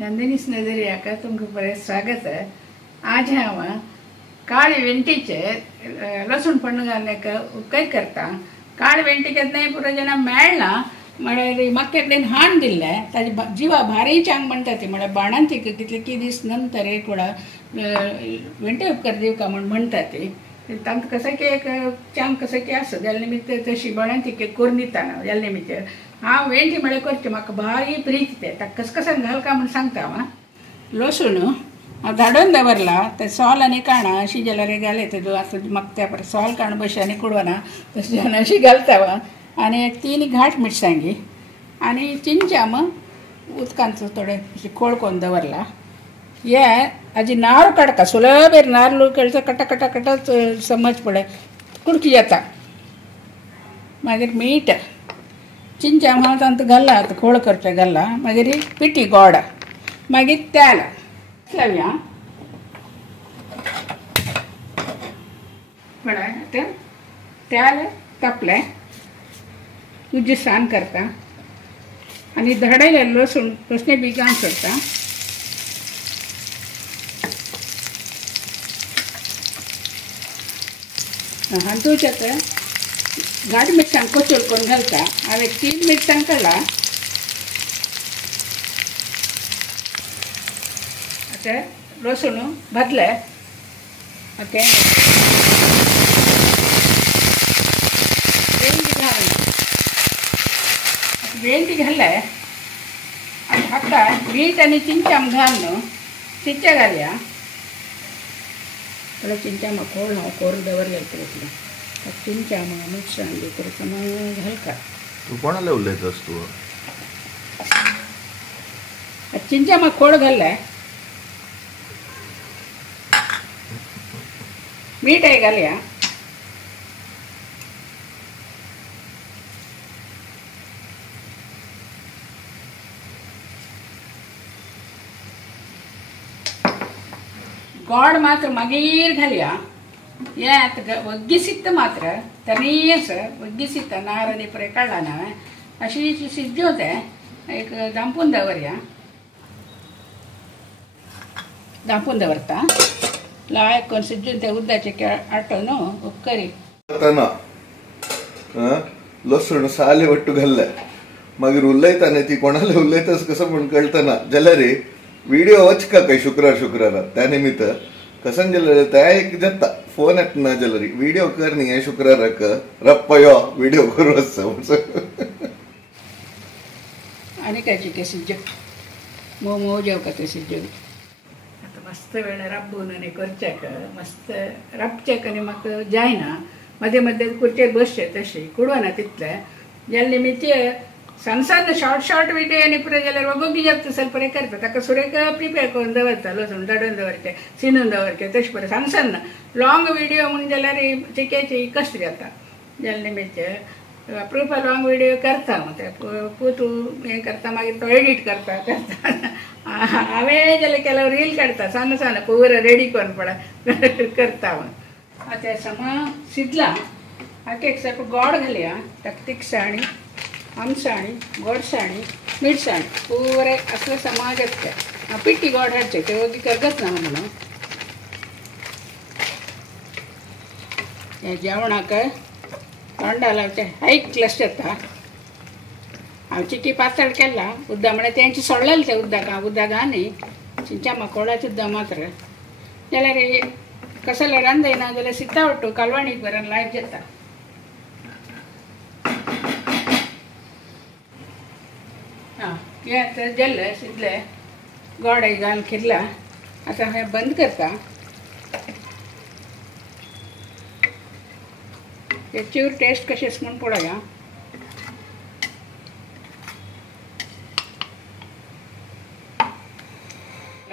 नंदिनीस नजरिया तुमकां बरें स्वागत आहे. आज हांव काळे वेंटीचे लसूण पण्ण घालून उकळी करता. काळे वेंटी केन्नाय पुरो जना मेळना म्हळ्यार म्हाका एकडेन हाण दिल्ले ताजी जिवा भारी चांग म्हणटा ती म्हळ्यार बाणान ती कितले की दीस नंतर एक वेळा वेंटे उपकार दिवका म्हण म्हणटा ती तांकां कसं की एक चांग कसं की आसा जाल्या निमित्त तशी बाणान ती करून दिता जाल्या निमित्त हांव वेंटी म्हळ्यार करचें म्हाका भारी प्रीत ते ताका कसं घालका म्हण सांगता हांव. लसूण हांव धाडून दवरला ते सॉल आनी काणा अशी जाल्यार घाले ते आतां म्हाका त्या परस सॉल काण बशी आनी कुडवना तशी अशी घालता आनी एक 3 घाट मिरसांगी आनी चिंचाम उदकांचो थोडे खोळ करून दवरला. हे हाजी नार काडका सुलभेर नार केळचो कटा कटा कटा समज पळय कुडकी येता. मागीर मीठ चिंचाम हांव तांत घालला आतां खोळ करचें घालला. मागीर पिठी गोड मागीर तेल लावया पळय आतां तेल तापलें उज्जसाण करता आनी धाडयले लसूण कसले बिगान करता. हातूंत घाट मिरसांग कोचूर करून घालता. हांव एक 3 मिरसांग काडला. आतां लसूण भाजले ओके वेंटी घालले आनी हाका मीठ आनी चिंचाम घालून चिंचा घालया. थोडे चिंचाम खोल हांव करून दवरले तसले चिंचाम मिरसांग बी करून घालता. तूं कोणाले उलयतास तूं? चिंचाम खोड घालले मीठ घालया. गोड मात्र मागीर घालया. हे आतां वग्गिसित्त मात्र तनीस वग्गिसित्त नार आनी पुरे काडला ना अशी शिजो ते एक दांपून दवरया. दांपून दवरता लायक करून शिजून ते उदकाचे आटून उपकरी लसूण साले वट्टू घाल्ले मागीर उलयता ती कोणाले उलयतास कसं म्हण कळतना जाल्यार व्हिडिओ वचका काय शुक्रार त्या निमित्त कसन जाल्यार त्या एक जाता फोन येतना जाल्यार व्हिडिओ कर न्ही हे शुक्राराक रप्प यो व्हिडिओ करू आसा आनी काय चिके सिज्ज मोव जेवका ते सिज्ज आतां मस्त वेळ राबून आनी करचेक मस्त राबचेक आनी म्हाका जायना मदें मदें खुर्चेर बसचें तशें कुडवना तितले जाल्या निमित्त सनसन शॉर्ट व्हिडिओ आनी पुरे जाल्यार वगोगी जाता सल परे करता ताका सुरेख प्रिपेर करून दवरता लसूण धाडून दवरचें शिनून दवरचें तशें परे सनसन लॉंग व्हिडिओ म्हूण जाल्यार चिकेची कश्ट जाता जाल्या निमित्त प्रुफा लॉंग व्हिडिओ करता हांव ते तूं हें करता मागीर तो एडीट करता हांवें जाल्यार केल्यार रील काडटा सान पुरो रेडी करून पळय करता हांव. आतां समा शिजला हाका एक सारको गोड घालया ताका तिखसाण आमसाणी गोडसाणी मिरसाण पुरे असले समाज येते. हांव पिठी गोड हाडचे ते वगी करगत ना म्हणून हे जेवणाक तोंडा लावचे हायक क्लस येता. हांव चिकी पातळ केला उद्दा म्हळ्यार तेंचे सोडलेले ते उद्दाक आनी चिंचा खोडाचे उद्दा मात्र जाल्यार कसले रांदयना जाल्यार सिद्धा वट्टू कालवाणीक बरें लायफ जाता. हे आतां जेल्ले शिजले गोड घालून किरला. आतां हें बंद करता. हेचेर टेस्ट कशें म्हूण पळया.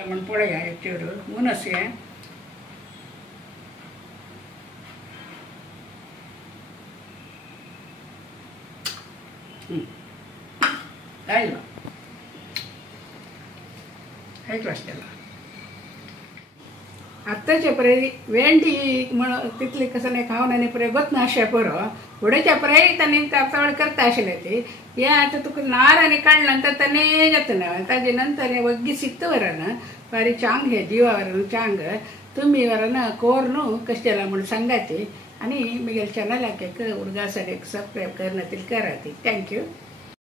म्हण पळया हेचेर मुनस हें आयलो हाय क्लास केला. आत्ताचे परे वेंटी म्हण तितली कसं नाही खावनाने परे गोत नाशे परो उड्याच्या परे त्यांनी तावळ करता आशिल्ले ती हे आता तुका नार आनी काडल्यानंतर ताणे जातना ताजे नंतर हे वग्गी सिक्त वरना बारी चांग हे दिवा वरन चांग तुम्ही वरन कोर न्हू कशेला म्हणून सांगाती आणि मिगेल चॅनलाक एक उडगासाठी सबस्क्राईब करण्यातील करा ती थँक्यू.